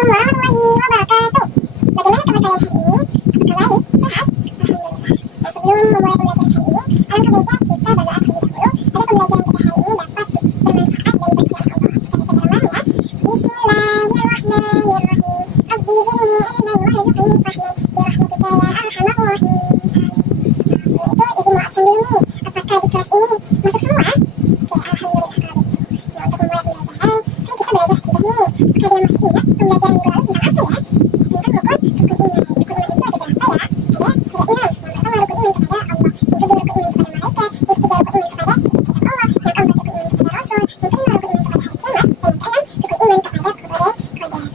warahmatullahi wabarakatuh. Bagaimana kabar kalian hari ini? Apakah baik? Sehat? Alhamdulillah. Nah, sebelum memulai pembelajaran hari ini, alangkah baiknya kita berdoa terlebih dahulu agar pembelajaran kita hari ini dapat bermanfaat dan berkah Allah. Kita baca bersama ya. Bismillahirrahmanirrahim. Rabbi zidni ilman warzuqni fahman birahmatika ya arhamar rahimin. Itu ibu mau absen dulu nih. Apakah di kelas ini masuk semua? Oke, alhamdulillah kalau begitu. Nah, untuk memulai pembelajaran, kan kita belajar akidah nih. Apakah dia masih ingat pembelajaran minggu lalu tentang apa ya? Tentang rukun iman. Rukun iman itu ada berapa ya? Ada 6. Yang pertama rukun iman kepada Allah. Yang kedua rukun iman kepada malaikat. Yang ketiga rukun iman kepada kitab-kitab Allah. Yang keempat rukun iman kepada Rasul. Yang kelima rukun iman kepada hari kiamat. Dan yang keenam rukun iman kepada qadar. Dan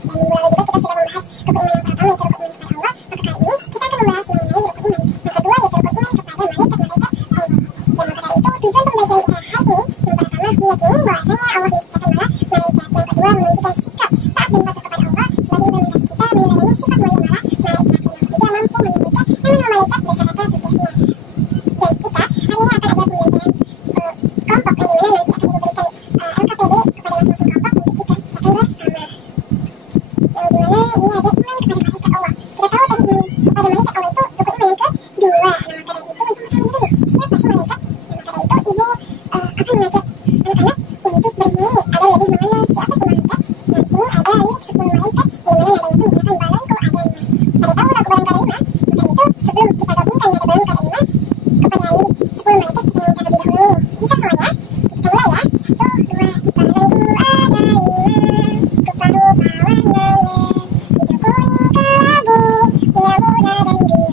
minggu lalu juga kita sudah membahas rukun iman yang pertama yaitu rukun iman kepada Allah. Maka kali ini kita akan membahas mengenai rukun iman yang kedua yaitu rukun iman kepada malaikat-malaikat Allah. Dan maka dari itu tujuan pembelajaran kita hari ini yang pertama meyakini bahwasanya Allah menciptakan malaikat. Yang kedua menunjukkan sikap taat dan patuh kepada Allah sebagai implementasi kita mengenai sifat mulia malaikat. Dan yang ketiga mampu menyebutkan nama malaikat beserta tugasnya. Dan kita hari ini akan ada pembelajaran kelompok yang dimana nanti akan diberikan LKPD kepada masing-masing kelompok untuk dikerjakan bersama. Yang dimana ini ada iman kepada malaikat Allah. Kita tahu tadi iman kepada malaikat Allah itu rukun iman yang kedua. Nah maka dari itu ibu mau tanya juga nih, siapa sih malaikat? Nah maka dari itu ibu akan mengajak anak-anak untuk bernyanyi agar lebih mengenal siapa sih malaikat. Nah di sini ada lirik 10 malaikat yang dimana nadanya itu menggunakan balonku ada 5. Pada tahu lagu balonku ada 5? Maka itu sebelum kita gabungkan nada balonku ada 5 kepada lirik 10 malaikat kita nyanyikan terlebih dahulu nih. Bisa semuanya? Kita mulai ya. 1, 2, 3. Balonku ada 5, rupa-rupa warnanya, hijau, kuning, kelabu, merah muda dan biru.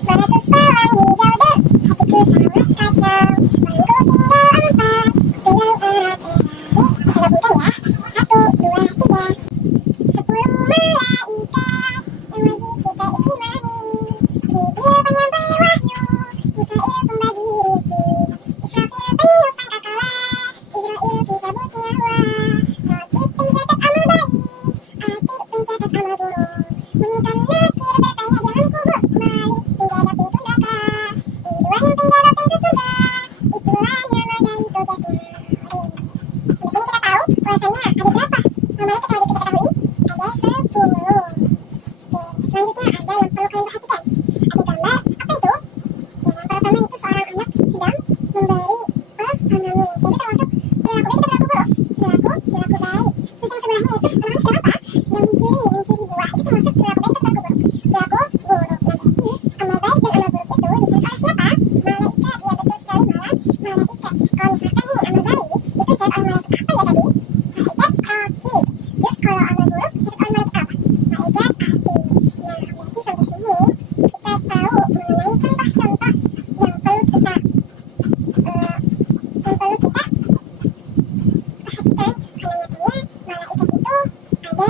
Beratus pelang hijau dan hatiku sangat kacau. Balonku tinggal 4, tinggal erat-erat. Kita gabungkan ya. 1, 2, 3. 10 malaikat yang wajib kita imani. Jibril penyampai wahyu, Mikail pembagi rizki, Israfil peniup sangkakala, Israil pencabut nyawa, Rakib pencatat amal baik, Atid pencatat amal buruk, Munkar Nakir bertanya di alam kubur, Malik penjaga pintu neraka, Ridwan penjaga pintu surga. Itulah nama dan tugasnya. Di sini kita tahu bahwasannya ada berapa malaikat yang wajib kita ketahui? Ada 10. Oke, selanjutnya ada yang perlu kalian perhatikan. Ada gambar, apa itu? Yang pertama itu seorang anak sedang memberi pengemis. Itu termasuk perilaku baik atau perilaku buruk? Perilaku baik. Terus yang sebelahnya itu anak-anak sedang apa? Sedang mencuri buah. Itu termasuk perilaku baik atau perilaku buruk? Perilaku buruk. Nah berarti amal baik dan amal buruk itu dicontoh oleh siapa? Malaikat. Ya betul sekali malah malaikat. Kalau misalkan nih amal baik itu dicontoh oleh malaikat apa ya tadi? Malaikat Rakib. Terus kalau amal buruk dicontoh oleh malaikat apa? Malaikat Atid. Nah berarti sampai sini kita tahu mengenai contoh-contoh yang perlu kita perhatikan karena nyatanya malaikat itu ada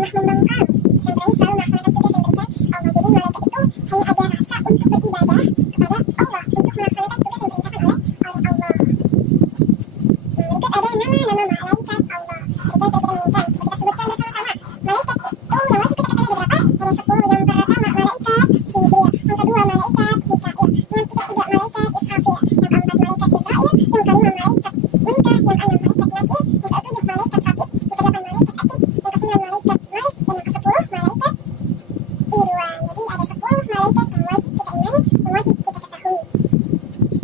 lemah membangkang. Pesantren ini selalu melaksanakan tugas yang diberikan Allah. Jadi malaikat itu hanya ada rasa untuk beribadah kepada Allah, untuk melaksanakan tugas yang diperintahkan oleh Allah. Berikut ada nama-nama malaikat Allah. Jika saya kita nyanyikan, coba kita sebutkan bersama-sama. Malaikat itu yang wajib kita ketahui berapa? Ada 10. Yang pertama malaikat Jibril, yang kedua malaikat Mikail, yang ketiga malaikat Israfil, yang keempat malaikat Israil, yang kelima malaikat Munkar, yang keenam malaikat Nakir, yang ketujuh malaikat Rakib, yang kedelapan malaikat Atid, yang kesembilan malaikat Malik, dan yang kesepuluh malaikat Ridwan. Jadi ada 10 malaikat yang wajib kita imani, yang wajib kita ketahui.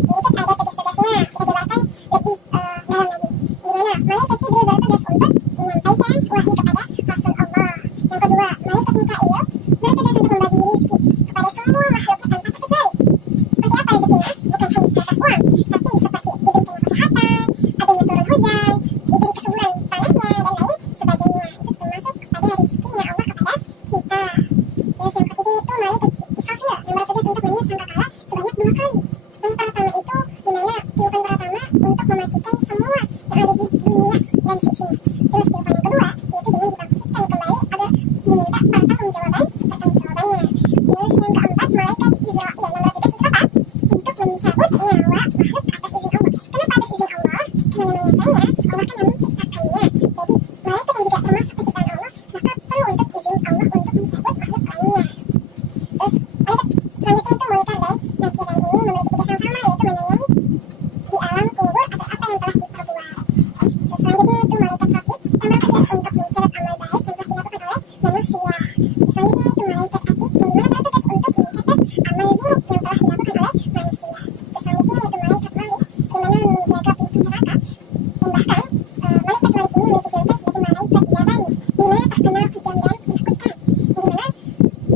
Berikut ada tugas-tugasnya, kita jabarkan lebih dalam lagi. Dimana malaikat Jibril bertugas untuk menyampaikan wahyu kepada Rasul Allah. Yang kedua, malaikat Mikail bertugas untuk membagi rezeki kepada semua makhluknya tanpa terkecuali. Seperti apa rezekinya? Bukan hanya sebatas uang, tapi seperti diberikannya kesehatan, adanya turun hujan, diberi kesuburan tanahnya, dan lain sebagainya. Itu termasuk kepada rezekinya Allah kepada kita. Terus yang ketiga itu malaikat Israfil yang bertugas untuk meniup sangkakala sebanyak 2 kali. Yang pertama itu dimana tiupan pertama untuk mematikan semua yang ada di dunia dan seisinya. Terus tiupan yang kedua yaitu dengan dibangkitkan kembali agar diminta pertanggungjawabannya. Terus yang keempat malaikat Israel yang bertugas untuk apa? Untuk mencabut nyawa makhluk atas izin Allah. Kenapa atas izin Allah? Karena menyatakannya Allah kan yang menciptakannya. Jadi malaikat yang juga termasuk penciptaan Allah, maka perlu untuk izin Allah untuk mencabut makhluk lainnya. Terus malaikat selanjutnya itu Munkar dan Nakir, dan ini memiliki tugas yang sama, yaitu menanyai di alam kubur atas apa yang telah diperbuat. Terus selanjutnya itu malaikat Rakib yang bertugas untuk mencatat amal baik yang telah dilakukan oleh manusia. Terus selanjutnya itu malaikat Atid yang dimana bertugas untuk mencatat amal buruk yang telah dilakukan oleh manusia. Terus selanjutnya itu malaikat Malik yang mana menjaga pintu neraka. Dan bahkan malaikat Malik ini memiliki julukan sebagai malaikat Zabani, di mana terkenal kejam dan menakutkan. Di mana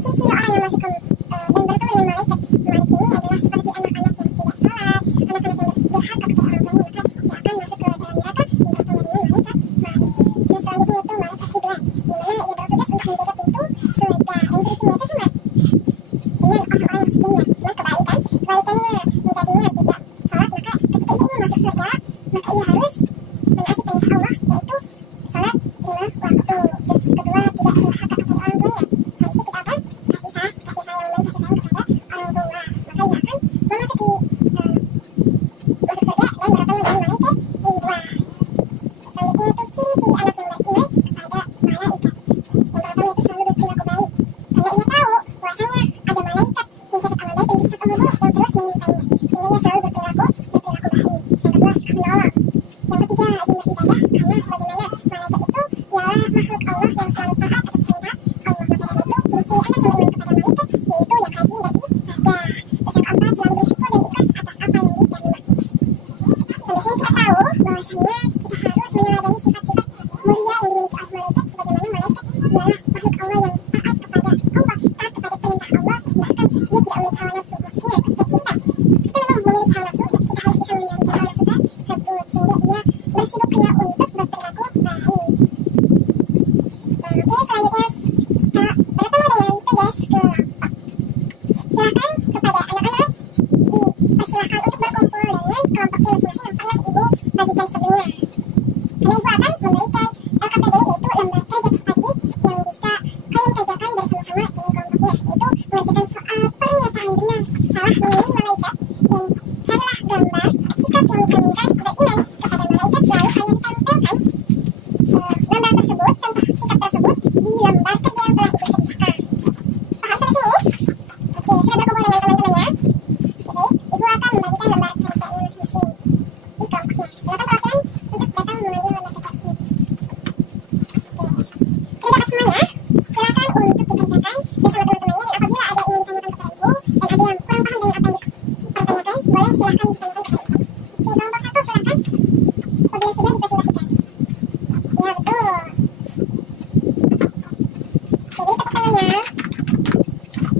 ciri-ciri orang yang masuk ke dan bertemu dengan malaikat Malik ini adalah seperti anak-anak yang tidak salat, anak-anak yang berhaka kepada orang tuanya, maka dia akan masuk ke dalam neraka dan bertemu dengan malaikat Malik. Terus selanjutnya itu malaikat Ridwan, di mana ia bertugas untuk menjaga pintu surga, dan ciri-cirinya itu sama dengan orang-orang yang sebelumnya, cuma kebalikannya yang tadinya tidak salat, maka ketika ia ingin masuk surga maka ia harus menaati perintah Allah, yaitu salat 5 waktu. Terus kedua, tidak berhaka kepada orang tuanya. Harusnya kita akan kasih sayang kepada orang tua, maka ia akan memasuki masuk surga dan bertemu dengan malaikat Ridwan. Selanjutnya itu ciri-ciri anak yang beriman kepada malaikat. Yang pertama itu selalu berperilaku baik, karena ia tahu bahwasanya ada malaikat mencatat amal baik dan mencatat amal buruk yang terus menyintainya, sehingga ia selalu berperilaku baik. Yang kedua, suka menolong. Yang ketiga, rajin beribadah, karena sebagaimana malaikat itu ialah makhluk Allah yang selalu taat atas perintah Allah. Maka dari itu ciri-ciri anak yang beriman kepada malaikat yaitu yang rajin beribadah. Terus yang keempat, selalu bersyukur dan ikhlas atas apa yang diterima. Sampai sini kita tahu bahwasanya kita harus meneladani sifat-sifat mulia yang dimiliki oleh malaikat, sebagaimana malaikat ialah makhluk Allah yang taat kepada Allah, taat kepada perintah Allah, bahkan ia tidak memiliki hawa nafsu. Maksudnya ketika kita memang memiliki hawa nafsu, tapi kita harus bisa mengendalikan hawa nafsu tersebut sehingga ia bersibuk ria untuk berperilaku baik. Oke, selanjutnya kita bertemu dengan tugas kelompok. Silakan kepada anak-anak dipersilahkan untuk berkumpul dengan kelompoknya masing-masing yang pernah ibu bagikan sebelumnya. Karena ibu akan memberikan LKPD, yaitu lembar kerja psikologi yang bisa kalian kerjakan bersama-sama dengan kelompoknya, yaitu mengerjakan soal pernyataan benar salah mengenai malaikat, dan carilah gambar sikap yang mencerminkan beriman kepada malaikat, lalu kalian tempelkan gambar tersebut, contoh sikap tersebut di lembar kerja yang telah ibu sediakan. Paham sampai sini? Oke, sudah berkumpul dengan teman-temannya? Oke, baik, ibu akan membagikan lembar kerjanya masing-masing di kelompoknya. Silakan perwakilan untuk datang mengambil lembar kerja ini. Oke, sudah dapat semuanya? Silakan untuk dikerjakan bersama teman-temannya, dan apabila ada yang ingin ditanyakan kepada ibu dan ada yang kurang paham dengan apa yang dipertanyakan, boleh silakan ditanyakan kepada ibu. Oke, kelompok 1 silakan. Apabila sudah dipresentasikan. Ya, betul. Oke, beri tepuk tangannya.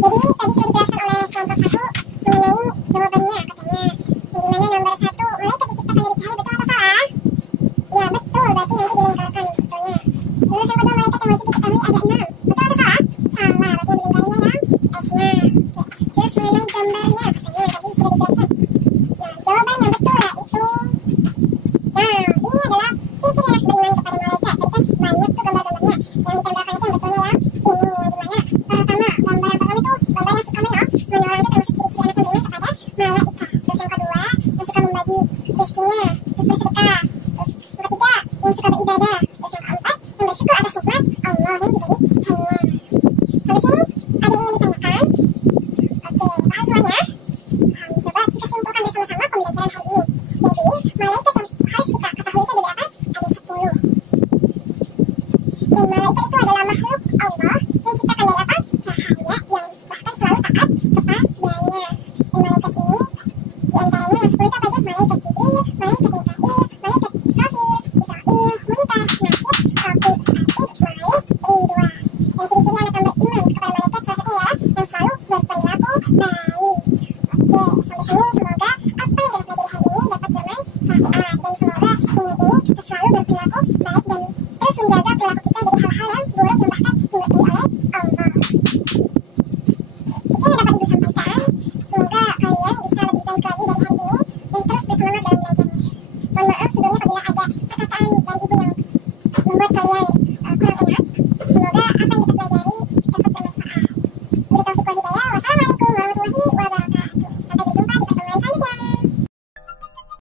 Jadi tadi sudah dijelaskan oleh kelompok 1 mengenai jawabannya, katanya yang dimana nomor 1 malaikat diciptakan dari cahaya, betul atau salah? Ya, betul, berarti nanti dilingkarkan betulnya. Terus yang kedua, malaikat yang wajib diketahui ada 6, betul atau salah? Salah, berarti dilingkarinya yang S-nya. Oke, terus mengenai gambarnya, katanya tadi sudah dijelaskan. Nah, jawaban yang betul yaitu, nah, ini adalah ciri-ciri anak beriman kepada malaikat. Tadi kan banyak tuh gambar-gambarnya yang ditambahkan, itu yang betulnya bersyukur atas nikmat Allah yang diberikannya. Sampai sini ada yang ingin ditanyakan? Oke, paham semuanya? Coba kita simpulkan bersama-sama pembelajaran hari ini. Jadi, malaikat yang harus kita ketahui itu ada berapa? Ada 10. Dan malaikat itu adalah makhluk Allah